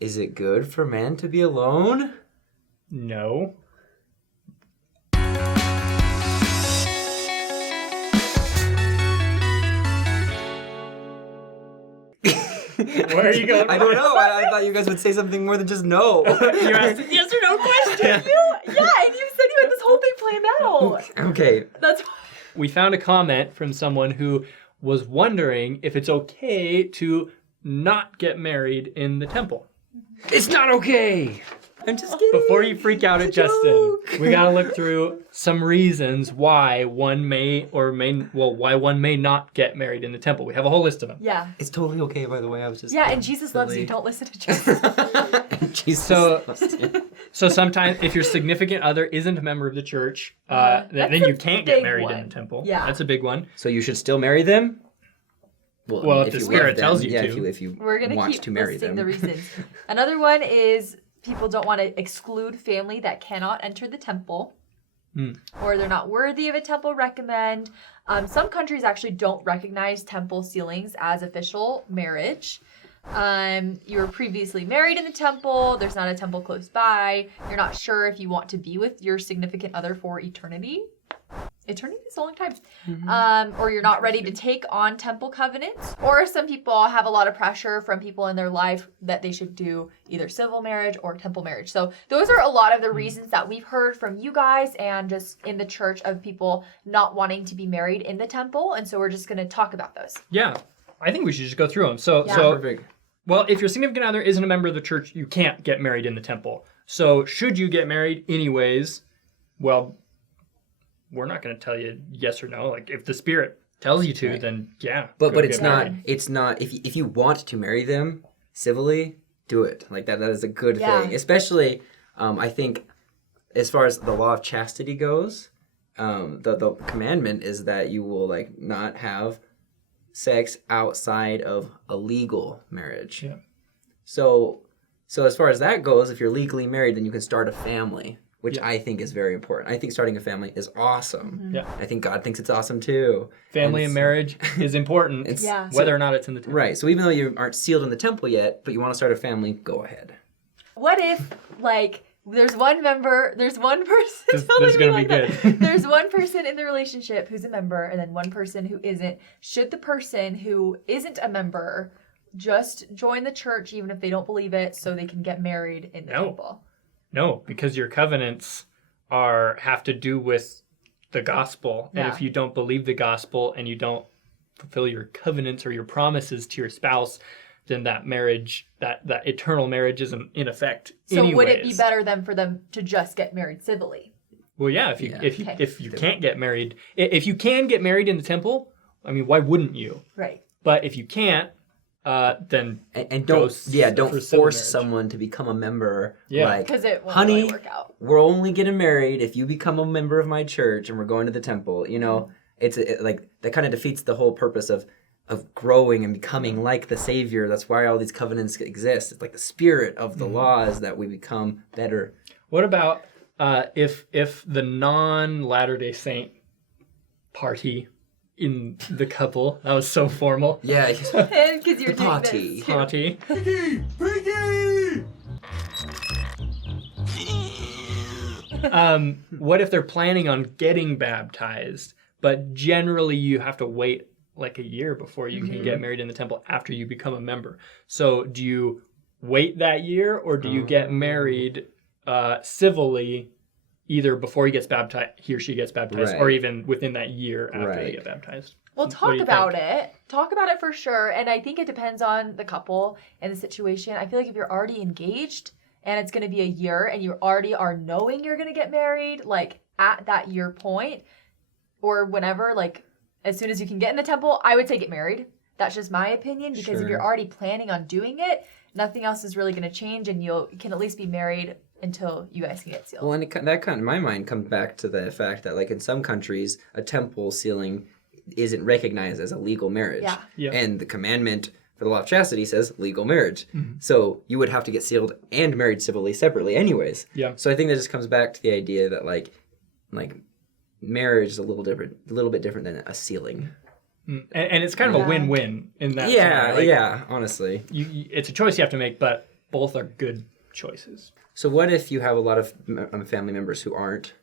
Is it good for man to be alone? No. Where are you going? I don't know. I thought you guys would say something more than just no. You asked a yes or no question. And you said you had this whole thing planned out. Okay. That's why. We found a comment from someone who was wondering if it's okay to not get married in the temple. It's not okay. I'm just kidding. Before you freak out at Justin, we gotta look through some reasons why one may not get married in the temple. We have a whole list of them. Yeah. It's totally okay, by the way. I was just... Yeah, and Jesus loves you. Don't listen to Jesus. Jesus loves you. So sometimes if your significant other isn't a member of the church, then you can't get married in the temple. Yeah. That's a big one. So you should still marry them? Well, if the Spirit tells you to. If you We're going to want keep to marry listing them. the reasons. Another one is people don't want to exclude family that cannot enter the temple. Or they're not worthy of a temple recommend. Some countries actually don't recognize temple sealings as official marriage. You were previously married in the temple. There's not a temple close by. You're not sure if you want to be with your significant other for eternity. Eternity is a long time. Or you're not ready to take on temple covenants. Or some people have a lot of pressure from people in their life that they should do either civil marriage or temple marriage. So those are a lot of the reasons that we've heard from you guys and just in the church of people not wanting to be married in the temple. And so we're just going to talk about those. Yeah. I think we should just go through them. So Perfect. well, if your significant other isn't a member of the church, you can't get married in the temple. So should you get married anyways? Well, we're not going to tell you yes or no. Like if the Spirit tells you to, then yeah. But go it's get not. married. It's not. If you want to marry them civilly, do it. Like that. That is a good Yeah. thing. Especially, I think, as far as the law of chastity goes, the commandment is that you will like not have sex outside of a legal marriage. Yeah. So as far as that goes, if you're legally married, then you can start a family, which I think is very important. I think starting a family is awesome. Yeah. I think God thinks it's awesome too. Family and marriage is important, whether or not it's in the temple. Right. So even though you aren't sealed in the temple yet, but you want to start a family, go ahead. What if, like, there's one person. This is going to be good. There's one person in the relationship who's a member and then one person who isn't. Should the person who isn't a member just join the church even if they don't believe it so they can get married in the temple? No, because your covenants have to do with the gospel. And if you don't believe the gospel and you don't fulfill your covenants or your promises to your spouse, then that marriage, that eternal marriage is in effect anyways. So would it be better then for them to just get married civilly? Well, yeah, if you can't get married, if you can get married in the temple, I mean, why wouldn't you? Right. But if you can't, then and don't force someone to become a member. Yeah, like, because it won't honey, really work out. We're only getting married if you become a member of my church and we're going to the temple. You know, it's like that kind of defeats the whole purpose of growing and becoming like the Savior. That's why all these covenants exist. It's like the spirit of the law is that we become better. What about if the non-Latter-day Saint party in the couple, that was so formal. Yeah, because you're doing party. this. Party. What if they're planning on getting baptized, but generally you have to wait like a year before you can get married in the temple after you become a member? So do you wait that year or do you get married civilly either before he or she gets baptized, or even within that year after they get baptized? Well, talk about it. Talk about it for sure. And I think it depends on the couple and the situation. I feel like if you're already engaged and it's going to be a year and you already are knowing you're going to get married, like at that year point or whenever, like as soon as you can get in the temple, I would say get married. That's just my opinion, because if you're already planning on doing it, nothing else is really going to change and you can at least be married until you guys can get sealed. Well, and that kind of, in my mind, comes back to the fact that, like, in some countries, a temple sealing isn't recognized as a legal marriage. Yeah. And the commandment for the law of chastity says legal marriage. Mm-hmm. So you would have to get sealed and married civilly separately anyways. Yeah. So I think that just comes back to the idea that, like marriage is a little bit different than a sealing. And it's kind of a win-win in that scenario. Yeah, honestly. It's a choice you have to make, but both are good choices. So what if you have a lot of family members who aren't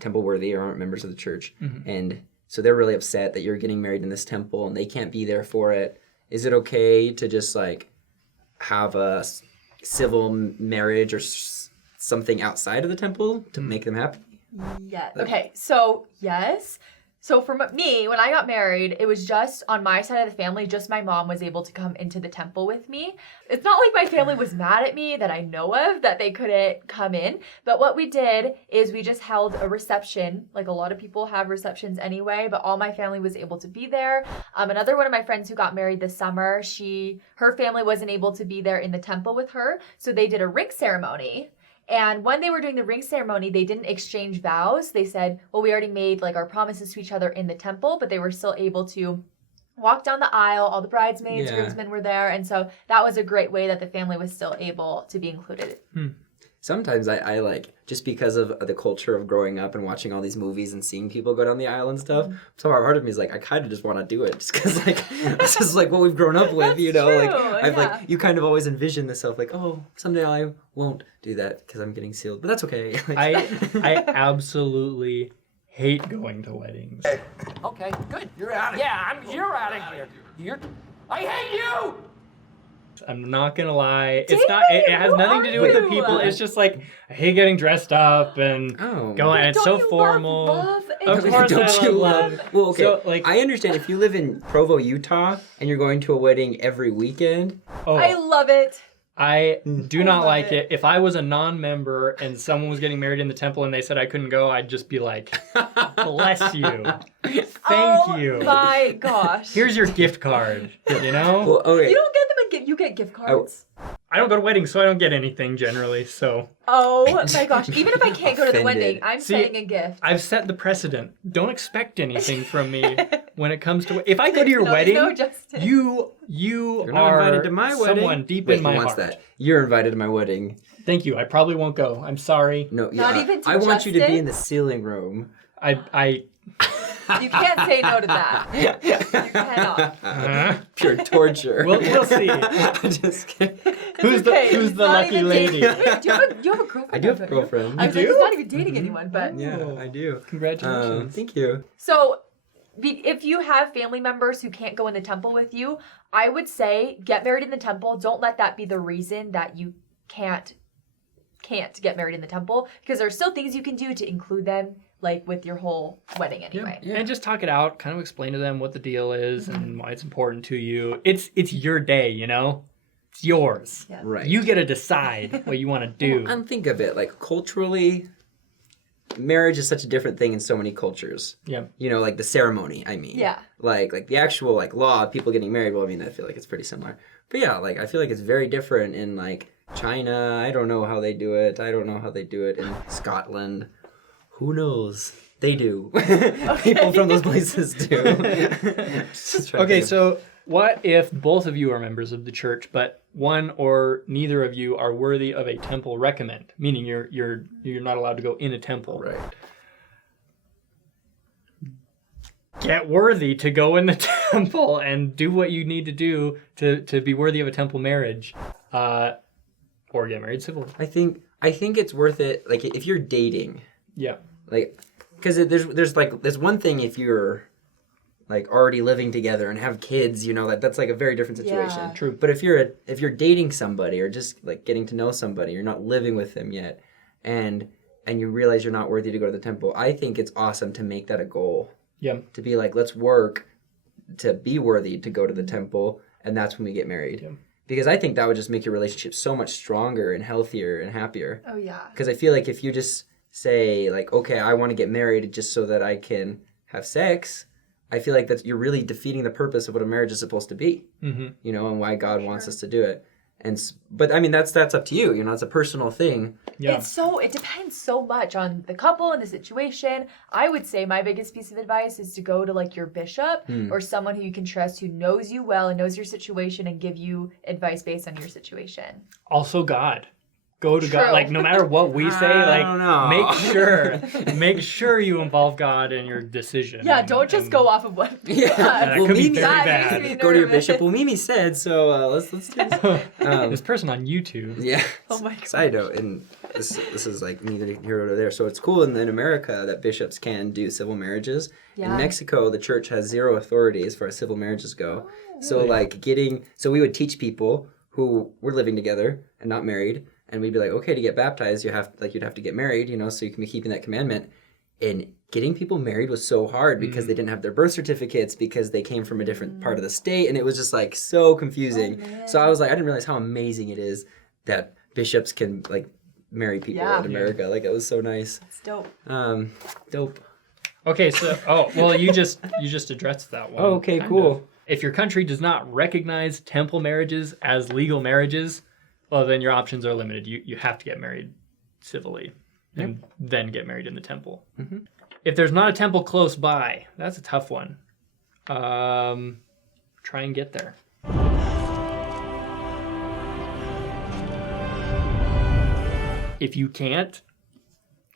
temple worthy or aren't members of the church, and so they're really upset that you're getting married in this temple and they can't be there for it? Is it okay to just like have a civil marriage or something outside of the temple to make them happy? Yeah. Okay. So yes. So for me, when I got married, it was just on my side of the family, just my mom was able to come into the temple with me. It's not like my family was mad at me that I know of that they couldn't come in. But what we did is we just held a reception. Like a lot of people have receptions anyway, but all my family was able to be there. Another one of my friends who got married this summer, her family wasn't able to be there in the temple with her. So they did a ring ceremony. And when they were doing the ring ceremony, they didn't exchange vows. They said, well, we already made like our promises to each other in the temple, but they were still able to walk down the aisle. All the bridesmaids, groomsmen were there. And so that was a great way that the family was still able to be included. Sometimes I like, just because of the culture of growing up and watching all these movies and seeing people go down the aisle and stuff, so part of me is like, I kind of just want to do it just because like, this is like what we've grown up with, you know? True, like, I've like, you kind of always envision this self like, oh, someday I won't do that because I'm getting sealed, but that's okay. I absolutely hate going to weddings. Okay, good. You're out of here. Yeah, you're out of here. I hate you! I'm not gonna lie. It has nothing to do with the people. It's just like I hate getting dressed up and going. And it's so formal. Of course, I love love. Well, okay. So, like, I understand if you live in Provo, Utah, and you're going to a wedding every weekend. I love it. I do not like it. If I was a non-member and someone was getting married in the temple and they said I couldn't go, I'd just be like, bless you. Thank you. Oh my gosh. Here's your gift card, you know? Well, okay. You don't get them a gift. You get gift cards. I don't go to weddings, so I don't get anything generally, so. Oh my gosh. Even if I can't go to the wedding, I'm See, setting a gift. I've set the precedent. Don't expect anything from me when it comes to... If I go to your wedding, you're not invited to my wedding. Someone deep in my heart. That. You're invited to my wedding. Thank you. I probably won't go. I'm sorry. No, Not even to I want you to Justin? be in the ceiling room. You can't say no to that. You cannot. Pure torture. We'll see. I'm just kidding. Who's the lucky lady? Wait, do you have a girlfriend? I do have a girlfriend. I was like, he's not even dating anyone, but... Yeah, I do. Congratulations. Thank you. So, if you have family members who can't go in the temple with you, I would say get married in the temple. Don't let that be the reason that you can't get married in the temple, because there's still things you can do to include them, like with your whole wedding anyway. Yeah. And just talk it out, kind of explain to them what the deal is and why it's important to you. It's your day, you know? It's yours. Yeah. Right. You get to decide what you want to do. Well, and think of it, like culturally, marriage is such a different thing in so many cultures. Yeah. You know, like the ceremony, I mean. Yeah. Like the actual like law of people getting married, well, I mean, I feel like it's pretty similar. But yeah, like I feel like it's very different in like China. I don't know how they do it. I don't know how they do it in Scotland. Who knows? They do. People from those places do. Okay, so what if both of you are members of the church, but one or neither of you are worthy of a temple recommend, meaning you're not allowed to go in a temple. Right. Get worthy to go in the temple and do what you need to do to be worthy of a temple marriage, or get married civilly. I think it's worth it. Like if you're dating. Yeah. Like, because there's one thing if you're like already living together and have kids, you know, that's like a very different situation. Yeah. True. But if you're dating somebody or just like getting to know somebody, you're not living with them yet, and you realize you're not worthy to go to the temple, I think it's awesome to make that a goal. Yeah. To be like, let's work to be worthy to go to the temple, and that's when we get married. Yeah. Because I think that would just make your relationship so much stronger and healthier and happier. Oh, yeah. Because I feel like if you just say, like, okay, I want to get married just so that I can have sex, I feel like you're really defeating the purpose of what a marriage is supposed to be, you know, and why God wants us to do it. But I mean, that's up to you. You know, it's a personal thing. Yeah. It depends so much on the couple and the situation. I would say my biggest piece of advice is to go to like your bishop or someone who you can trust, who knows you well and knows your situation, and give you advice based on your situation. Also God. go to God. True. Like no matter what we say, I like don't know. make sure you involve God in your decision. Yeah, don't just go off of what. Yeah. That Well, could be Mimi, very That makes me bad. go to your nervous. bishop. Well, Mimi said so. Let's do this. This person on YouTube. Yeah. Oh my God. Side note, and this is like neither here nor there. So it's cool in America that bishops can do civil marriages. Yeah. In Mexico, the church has zero authority as far as civil marriages go. So really? like so we would teach people who were living together and not married, and we'd be like, okay, to get baptized, you'd have to get married, so you can be keeping that commandment. And getting people married was so hard because they didn't have their birth certificates because they came from a different part of the state, and it was just like so confusing. So I was like, I didn't realize how amazing it is that bishops can like marry people Yeah. in America. Like it was so nice. It's dope. Dope. Okay, so you just addressed that one. Oh, okay, kinda. cool. If your country does not recognize temple marriages as legal marriages, well, then your options are limited. You have to get married civilly and then get married in the temple. Mm-hmm. If there's not a temple close by, that's a tough one. Try and get there. If you can't,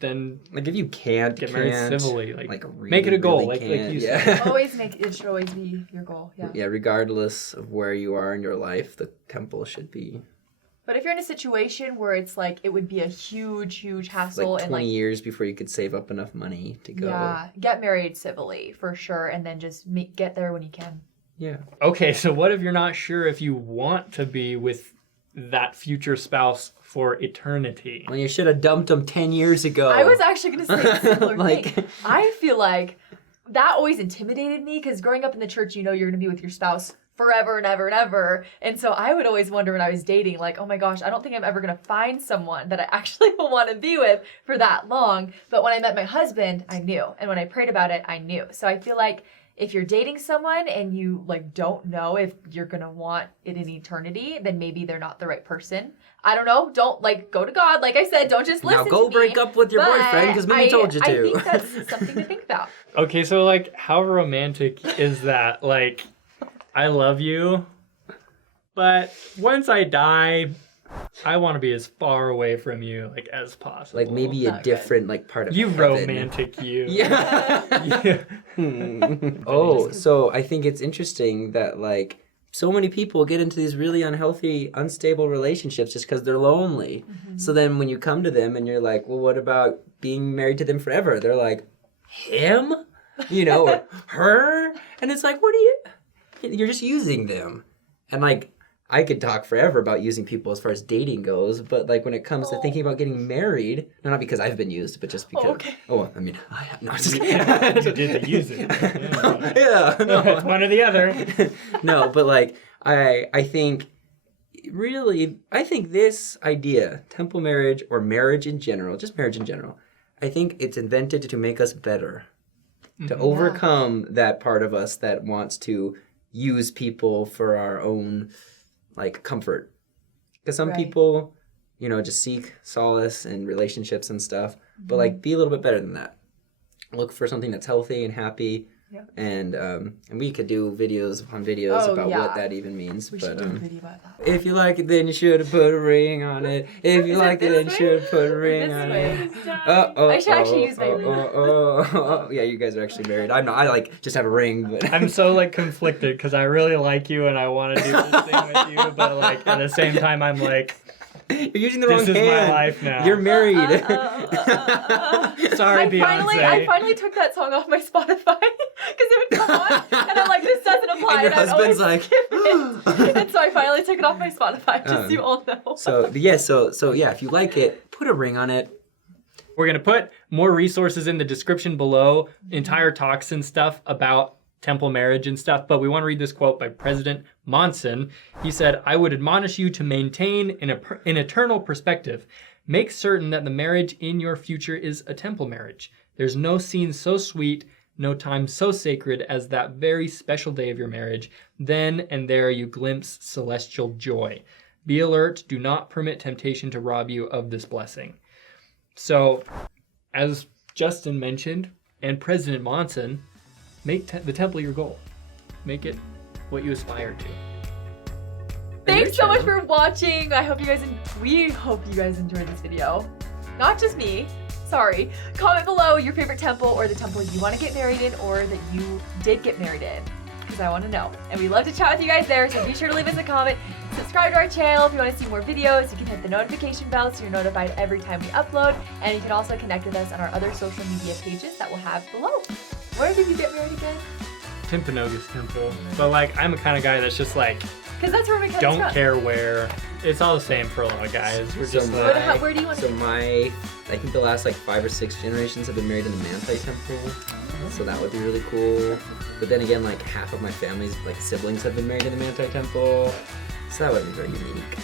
then Like if you can't get married can't, civilly. Like really, make it a goal, really like can't, you yeah. said. It should always be your goal. Yeah. Yeah, regardless of where you are in your life, the temple should be But if you're in a situation where it's like it would be a huge hassle like 20 and like years before you could save up enough money to go. yeah, get married civilly for sure, and then just get there when you can. Yeah. Okay, so what if you're not sure if you want to be with that future spouse for eternity? Well, you should have dumped him 10 years ago. I was actually going to say a similar Like- thing. I feel like that always intimidated me because growing up in the church, you're going to be with your spouse forever and ever and ever. And so I would always wonder when I was dating, like, oh my gosh, I don't think I'm ever going to find someone that I actually will want to be with for that long. But when I met my husband, I knew. And when I prayed about it, I knew. So I feel like if you're dating someone and you like don't know if you're going to want it in eternity, then maybe they're not the right person. I don't know. Don't like go to God. Like I said, don't just listen Now go to break me. up with your But boyfriend because Mimi told you to. I think that's something to think about. Okay, so like how romantic is that? Like, I love you, but once I die, I want to be as far away from you like as possible. Like maybe a Not different like part of you heaven. romantic you. Yeah. Oh, so I think it's interesting that like so many people get into these really unhealthy, unstable relationships just because they're lonely. So then when you come to them and you're like, well, what about being married to them forever? They're like, him? Or her? And it's like, you're just using them. And like, I could talk forever about using people as far as dating goes, but like when it comes to thinking about getting married, no, not because I've been used, but just because. okay. Oh, I mean, no, I'm just You kidding. did use it. Yeah. Yeah, no. It's one or the other. No, but like I think this idea, temple marriage or marriage in general, just marriage in general, I think it's invented to make us better. To overcome that part of us that wants to use people for our own like comfort. Because some Right. people, just seek solace in relationships and stuff, but like be a little bit better than that. Look for something that's healthy and happy. Yeah. And we could do videos upon videos Oh, about yeah. what that even means. We but should do a video about that. if you like it, then you should have put a ring on it. If you Is like it, it then you this should have put a ring This on way. it. I I should actually use my ring. Yeah, you guys are actually married. I'm not. I like just have a ring, but I'm so like conflicted because I really like you and I want to do this thing with you, but like at the same time I'm like, you're using the this wrong is my hand. life now. You're married. Sorry, Beyonce. I finally took that song off my Spotify because it would come on, and I'm like, this doesn't apply. And your I'd husband's always like, skip it. And so I finally took it off my Spotify, just so you all know. so yeah, if you like it, put a ring on it. We're going to put more resources in the description below, entire talks and stuff about temple marriage and stuff, but we want to read this quote by President Monson. He said, "I would admonish you to maintain an eternal perspective. Make certain that the marriage in your future is a temple marriage. There's no scene so sweet, no time so sacred as that very special day of your marriage. Then and there you glimpse celestial joy. Be alert, do not permit temptation to rob you of this blessing." So, as Justin mentioned, and President Monson, make the temple your goal. Make it what you aspire to. Thanks so much for watching. I hope you guys, we hope you guys enjoyed this video. Not just me. Sorry. Comment below your favorite temple or the temple you want to get married in or that you did get married in, because I want to know. And we love to chat with you guys there, so be sure to leave us a comment. Subscribe to our channel if you want to see more videos. You can hit the notification bell so you're notified every time we upload. And you can also connect with us on our other social media pages that we'll have below. Where did you get married again? Timpanogos Temple. But like, I'm the kind of guy that's just like, Because that's where we come don't from. care where. It's all the same for a lot of guys. We're just So like, Where do you want to So I think the last like 5 or 6 generations have been married in the Manti temple. So that would be really cool. But then again, like half of my family's like siblings have been married in the Manti temple. So that would be very unique.